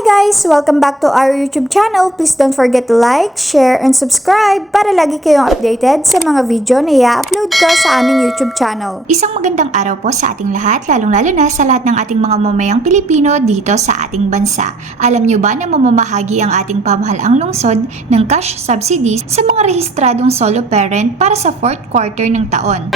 guys! Welcome back to our YouTube channel. Please don't forget to like, share, and subscribe para lagi kayong updated sa mga video na i-upload ko sa aming YouTube channel. Isang magandang araw po sa ating lahat, lalong-lalo na sa lahat ng ating mga mamayang Pilipino dito sa ating bansa. Alam nyo ba na mamamahagi ang ating pamahalaang lungsod ng cash subsidies sa mga rehistradong solo parent para sa fourth quarter ng taon?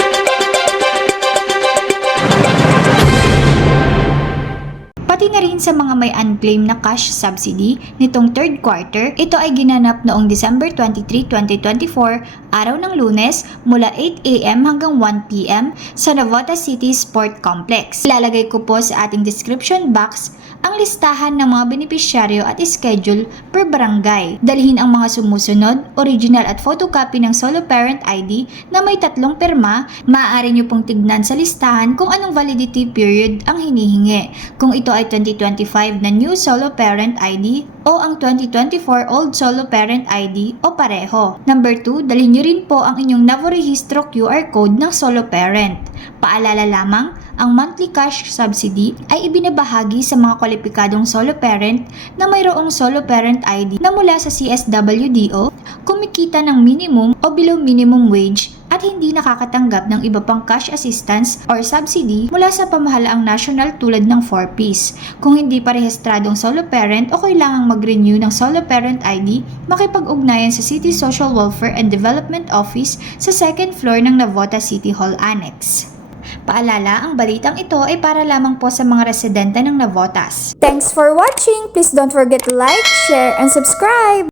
Pati na rin sa mga may unclaimed na cash subsidy nitong third quarter, ito ay ginanap noong December 23, 2024, araw ng lunes mula 8am hanggang 1pm sa Navota City Sport Complex. Ilalagay ko po sa ating description box ang listahan ng mga benepisyaryo at schedule per barangay. Dalhin ang mga sumusunod, original at photocopy ng solo parent ID na may tatlong pirma, maaari nyo pong tignan sa listahan kung anong validity period ang hinihingi. Kung ito ay 2025 na new solo parent ID o ang 2024 old solo parent ID o pareho. Number 2, dalhin nyo rin po ang inyong navorehistro QR code ng solo parent. Paalala lamang, ang monthly cash subsidy ay ibinabahagi sa mga kwalipikadong solo parent na mayroong solo parent ID na mula sa CSWDO, kumikita ng minimum o below minimum wage at hindi nakakatanggap ng iba pang cash assistance or subsidy mula sa pamahalaang national tulad ng 4Ps. Kung hindi parehistradong solo parent o kailangang mag-renew ng solo parent ID, makipag-ugnayan sa City Social Welfare and Development Office sa second floor ng Navota City Hall Annex. Paalala, ang balitang ito ay para lamang po sa mga residente ng Navotas. Thanks for watching! Please don't forget to like, share, and subscribe!